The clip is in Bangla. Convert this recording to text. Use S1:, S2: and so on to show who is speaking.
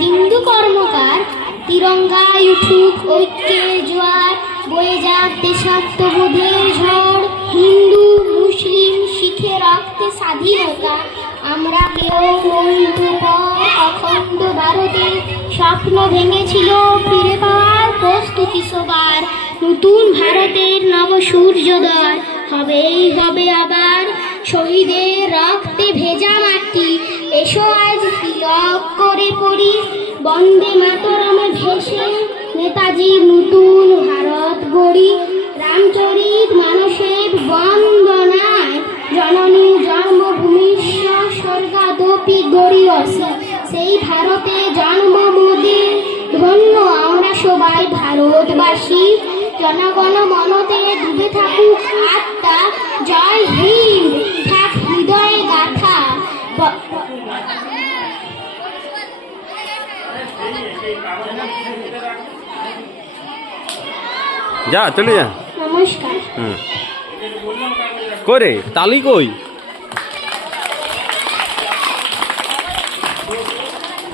S1: শরদিন্দু কর্মকার, তিরঙ্গায় উঠুক ঐক্যের জোয়ার, বয়ে যাক দেশাত্মবোধের ঝড়। হিন্দু, মুসলিম শিখে রক্তে স্বাধীনতা। আমরা কেউ অখণ্ড ভারতে স্বপ্ন ভেঙেছিল ফিরে পাওয়ার প্রস্তুতি সবার। নতুন ভারতের নব সূর্যোদয়, হবেই হবে আবার। শহীদের রক্তে ভেজা মাটি, এসো তিলক করে পড়ি। বন্দে মাতরমে ভেসে নেতাজির নতুন ভারত গড়ি। রামচরিত মানসের বন্দনায় জননী জন্মভূমি স্বর্গাদপি গড়িয়সি সেই ভারতে জন্ম মোদের ধন্য আমরা সবাই ভারতবাসী। জনগণ মনতে ডুবে থাকুক আত্মা। জয় হিন্দ।
S2: যা চলে যা।
S1: নমস্কার।
S2: হুম। করে তালি কই?